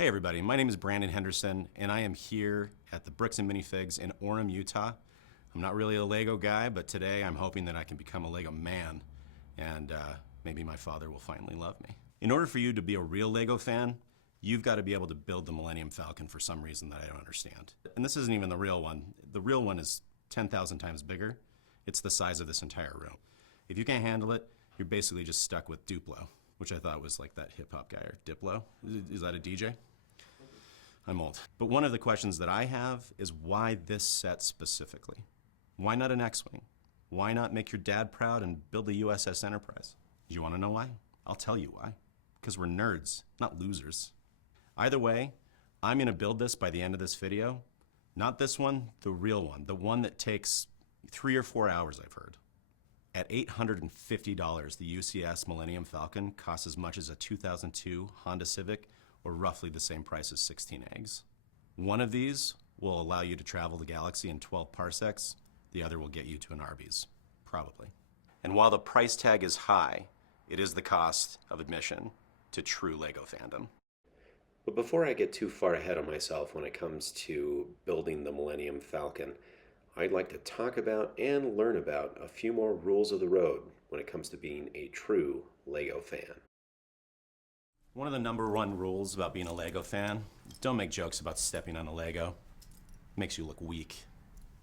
Hey everybody, my name is Brandon Henderson and I am here at the Bricks and Minifigs in Orem, Utah. I'm not really a Lego guy, but today I'm hoping that I can become a Lego man and maybe my father will finally love me. In order for you to be a real Lego fan, you've got to be able to build the Millennium Falcon for some reason that I don't understand. And this isn't even the real one. The real one is 10,000 times bigger. It's the size of this entire room. If you can't handle it, you're basically just stuck with Duplo, which I thought was like that hip hop guy, or Diplo. Is that a DJ? I'm old. But one of the questions that I have is why this set specifically? Why not an X-Wing? Why not make your dad proud and build the USS Enterprise? Do you want to know why? I'll tell you why. Because we're nerds, not losers. Either way, I'm going to build this by the end of this video. Not this one, the real one. The one that takes 3 or 4 hours, I've heard. At $850, the UCS Millennium Falcon costs as much as a 2002 Honda Civic, or roughly the same price as 16 eggs. One of these will allow you to travel the galaxy in 12 parsecs. The other will get you to an Arby's, probably. And while the price tag is high, it is the cost of admission to true Lego fandom. But before I get too far ahead of myself when it comes to building the Millennium Falcon, I'd like to talk about and learn about a few more rules of the road when it comes to being a true Lego fan. One of the #1 rules about being a Lego fan, don't make jokes about stepping on a Lego. It makes you look weak.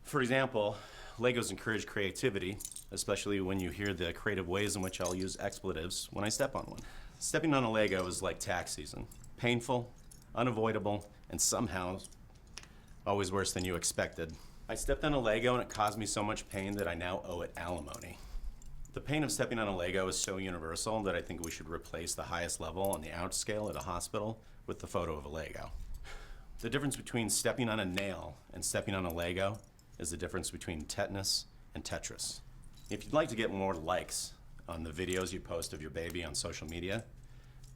For example, Legos encourage creativity, especially when you hear the creative ways in which I'll use expletives when I step on one. Stepping on a Lego is like tax season. Painful, unavoidable, and somehow always worse than you expected. I stepped on a Lego and it caused me so much pain that I now owe it alimony. The pain of stepping on a Lego is so universal that I think we should replace the highest level on the ouch scale at a hospital with the photo of a Lego. The difference between stepping on a nail and stepping on a Lego is the difference between tetanus and Tetris. If you'd like to get more likes on the videos you post of your baby on social media,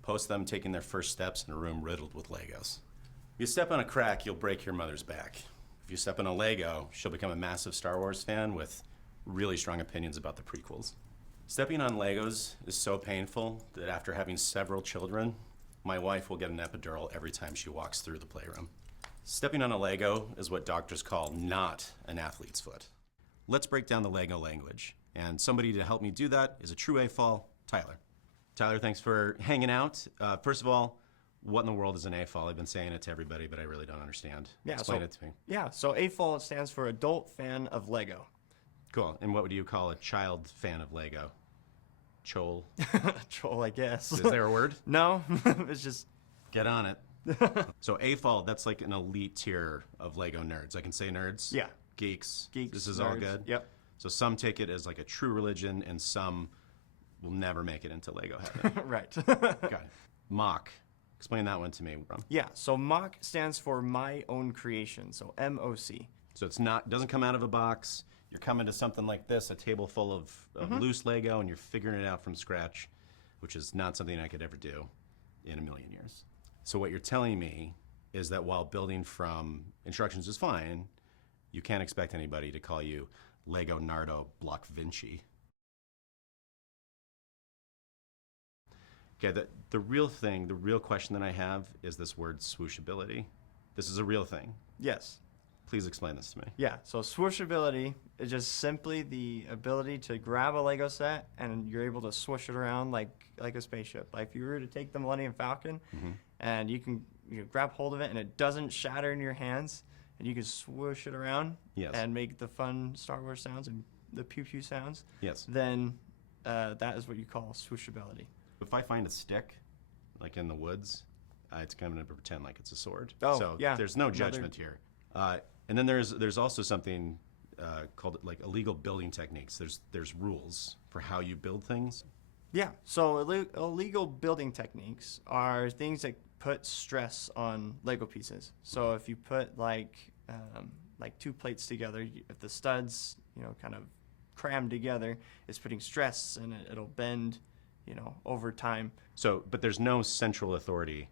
post them taking their first steps in a room riddled with Legos. If you step on a crack, you'll break your mother's back. If you step on a Lego, she'll become a massive Star Wars fan with really strong opinions about the prequels. Stepping on Legos is so painful that after having several children, my wife will get an epidural every time she walks through the playroom. Stepping on a Lego is what doctors call not an athlete's foot. Let's break down the Lego language. And somebody to help me do that is a true AFOL, Tyler. Tyler, thanks for hanging out. First of all, what in the world is an AFOL? I've been saying it to everybody, but I really don't understand. Explain it to me. Yeah, so AFOL stands for Adult Fan of Lego. Cool. And what would you call a child fan of Lego? Chol? Troll, I guess. Is there a word? No, it's just... Get on it. So AFOL, that's like an elite tier of Lego nerds. I can say nerds? Yeah. Geeks. Geeks, This is nerds. all good? Yep. So some take it as like a true religion and some will never make it into Lego heaven. Right. Okay. Mock. Explain that one to me, Brum. Yeah, so MOC stands for My Own Creation, so M-O-C. So it's not, doesn't come out of a box. You're coming to something like this, a table full of loose Lego, and you're figuring it out from scratch, which is not something I could ever do in a million years. So what you're telling me is that while building from instructions is fine, you can't expect anybody to call you Lego Nardo Block Vinci. Okay, the real thing, the real question that I have is this word swooshability. This is a real thing. Yes. Please explain this to me. Yeah, so swooshability is just simply the ability to grab a Lego set and you're able to swoosh it around like a spaceship. Like if you were to take the Millennium Falcon and you can grab hold of it and it doesn't shatter in your hands and you can swoosh it around and make the fun Star Wars sounds and the pew pew sounds, then that is what you call swooshability. If I find a stick, like in the woods, it's going to pretend like it's a sword. Oh, so yeah. There's no judgment here. And then there's also something called like illegal building techniques. There's rules for how you build things. Yeah, so illegal building techniques are things that put stress on Lego pieces. So if you put like 2 plates together, if the studs kind of cram together, it's putting stress and it'll bend over time. So, but there's no central authority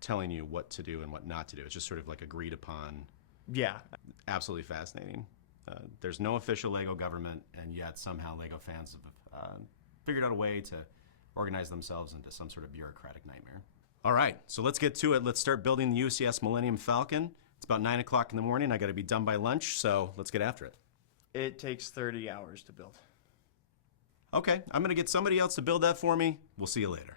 telling you what to do and what not to do. It's just sort of like agreed upon. Yeah. Absolutely fascinating. There's no official Lego government, and yet somehow Lego fans have figured out a way to organize themselves into some sort of bureaucratic nightmare. All right, so let's get to it. Let's start building the UCS Millennium Falcon. It's about 9 o'clock in the morning. I got to be done by lunch, so let's get after it. It takes 30 hours to build. Okay, I'm going to get somebody else to build that for me. We'll see you later.